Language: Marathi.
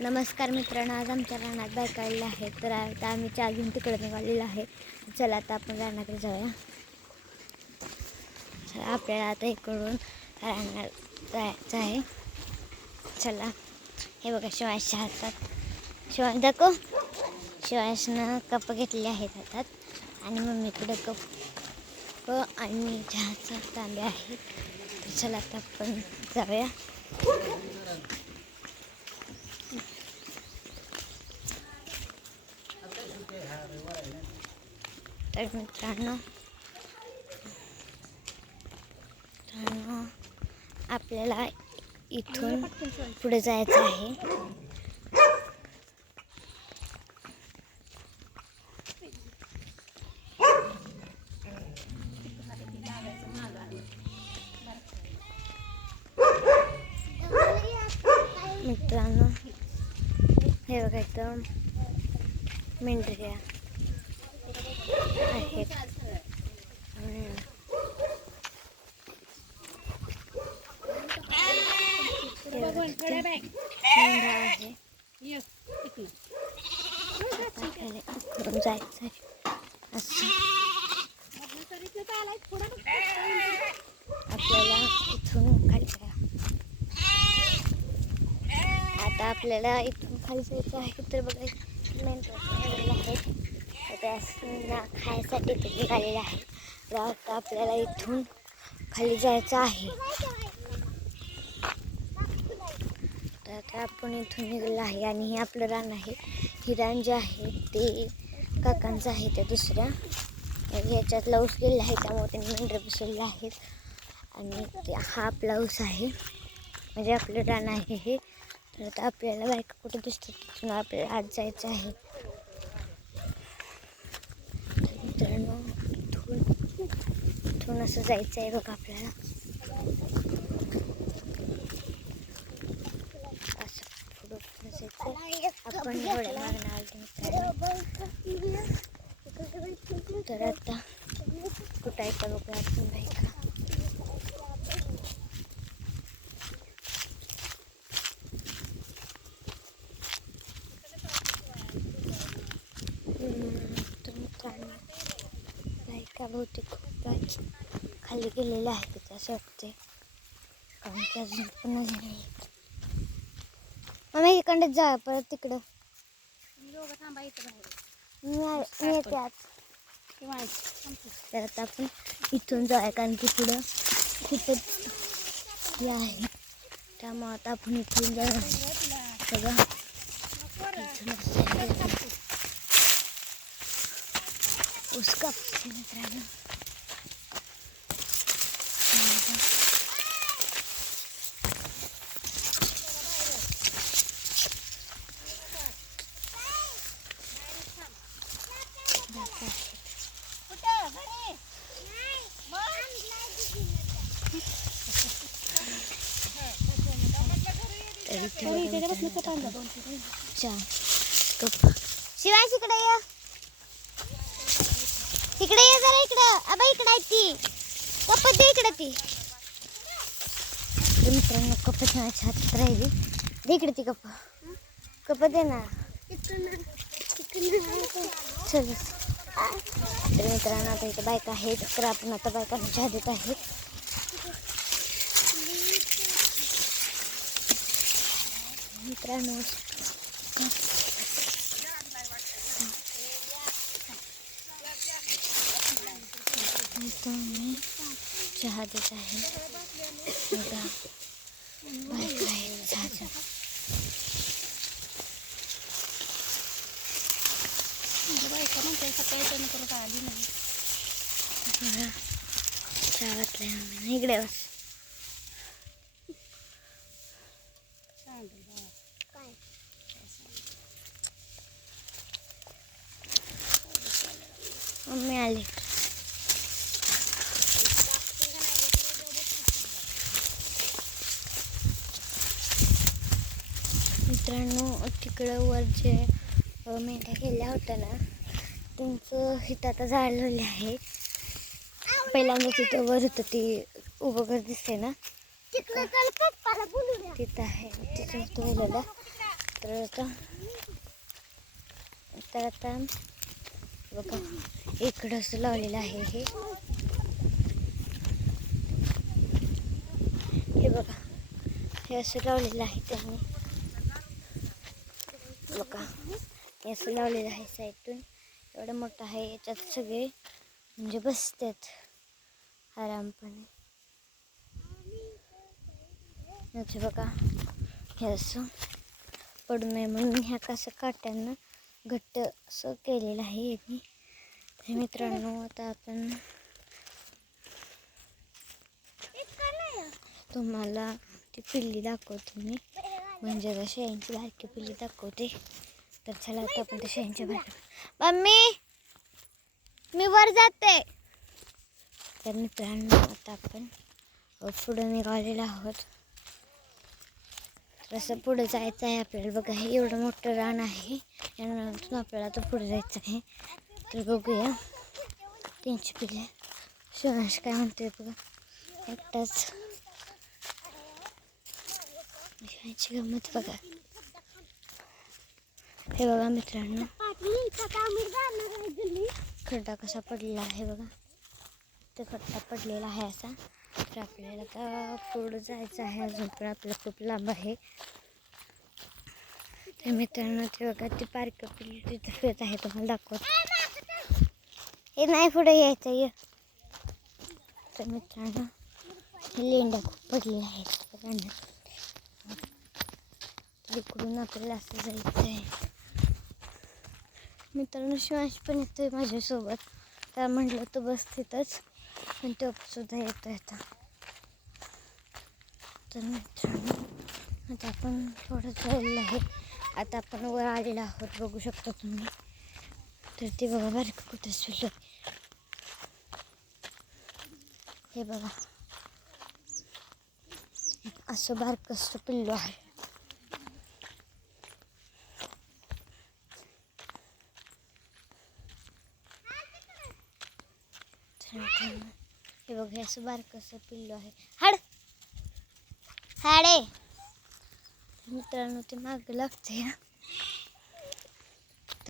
नमस्कार मित्रांनो आज आमच्या रानात बायका आलेल्या आहेत तर आता आम्ही चहा घेऊन तिकडे निघालेलो आहे. चला आता आपण रानाकडे जाऊया. चला आपल्याला आता इकडून रानात जायचं आहे. चला हे बघा शिवांशच्या हातात शिवांश दाखव. शिवांशनं कप घेतले आहेत हातात. आणि मम्मीकडं कप आणि चहाचा तांबे आहे. तर चला आता आपण जाऊया. तर मित्रांनो मित्रांनो आपल्याला इथून पुढे जायचं आहे. मित्रांनो हे बघायचं इथं मेंढऱ्या आहेत. आहे. आपल्याला जायचं आहे इथून खाली आता आपल्याला इथून खाली जायचं आहे तर बघा मेंढरा आहेत खायसाठी ते निघालेले आहे तर आता आपल्याला इथून खाली जायचं आहे. तर आता आपण इथून निघालं आहे आणि हे आपलं रान आहे. ही रान जे आहे ते काकांचं आहे त्या दुसऱ्या. ह्याच्यात ऊस गेलेला आहे त्यामुळे त्यांनी मेंढरं बसवलेलं आहेत आणि ते हा आपला ऊस आहे. म्हणजे आपलं रान आहे हे. तर आता आपल्याला बायका कुठे दिसतात? तिथून आपल्याला आत जायचं आहे तर मित्रांनो इथून इथून असं जायचं आहे बघा आपल्याला. असं पुढं जायचं आपण एवढ्या मागणं तर आता कुठं आहे बघूया आपण बायका हम्म, तर मित्रांनो बायका बहुतेक खूप. खाली गेलेल्या आहेत तिथे असं वाटते. कारण की अजून पण नाही. मग इकडं जा परत तिकडं. मी येते आज तर आता आपण इथून जाऊया कारण की पुढं खूपच हे आहे. त्यामुळे आता आपण इथून जाऊया. सगळं जायचं. उसका मित्रांनो शिवाय ये। इकडे ये जरा इकडं. अबा इकडे आहे ती. कपत दे इकडे ती. मित्रांनो कपत माझ्या हातात राहिली दे इकडे ती कप. कपत दे ना. चल तर मित्रांनो आता इथे बायका आहेत. तर आपण आता बायका चहा देत आहेत मित्रांनो इथं मी चहा देत आहे. बघा. बायका आहेत. चहाच्या बघा. चहा घातलाय आम्ही. इकडे बस. मम्मी आली. मित्रांनो तिकडं वर जे मेंढ्या केल्या होत्या ना त्यांचं हिथं आता जाळलेलं आहे. पहिल्यांदा तिथं वर होतं ती उभं घर दिसते ना. तिथं आहे तिथं ठेवलेलं तर आता तर आता बघा इकडं असं लावलेलं आहे हे. हे बघा हे असं लावलेलं आहे त्यांनी. बघा. हे लावलेलं आहे साईडून एवढं मोठं आहे. याच्यात सगळे म्हणजे बसतात. आरामपणे. याचे बघा. हे असं पडू नये म्हणून ह्या कसं काट्यांना घट्ट असं केलेलं आहे यांनी. तर मित्रांनो आता आपण तुम्हाला ती पिल्ली दाखवतो मी. म्हणजे आता शेळ्यांची बारकी पिल्ली दाखवते. तर चला आता आपण त्या शेळ्यांच्या बारकी मम्मी! मी वर जाते. तर मित्रांनो आता आपण पुढं निघालेलो आहोत. तर असं पुढं जायचं आहे आपल्याला. बघा हे एवढं मोठं रान आहे. या रानातून आपल्याला आता पुढे जायचं आहे. तर बघूया. त्यांची पिल्ले शिवांश काय म्हणते बघा. एकटाच शिवांची गंमत बघा हे बघा मित्रांनो खड्डा कसा पडलेला आहे बघा ते खड्डा पडलेला आहे असा तर आपल्याला आता पुढं जायचं आहे अजून पण आपलं खूप लांब आहे तर मित्रांनो ते बघा ते पार्क तिथे फिरत आहे तुम्हाला दाखवत हे नाही पुढे यायचं ये तर मित्रांनो लेंड्या खूप पडलेल्या आहेत इकडून आपल्याला असं जायचं आहे मित्रांनो शिवांश पण येतोय माझ्यासोबत तर म्हटलं तर बस तिथंच पण तो सुद्धा येतो आता तर मित्रांनो आता आपण थोडं चाललं आहे आता आपण वर आलेलो आहोत बघू शकता तुम्ही तर ते बघा बारीक कुठं सुटलं हे बघा असं बारकं पिल्लू आहे तर मित्रांनो, हे बघ हे असं बारकसं पिल्लू आहे. हाड! हाडे! मित्रांनो ते मागं लागते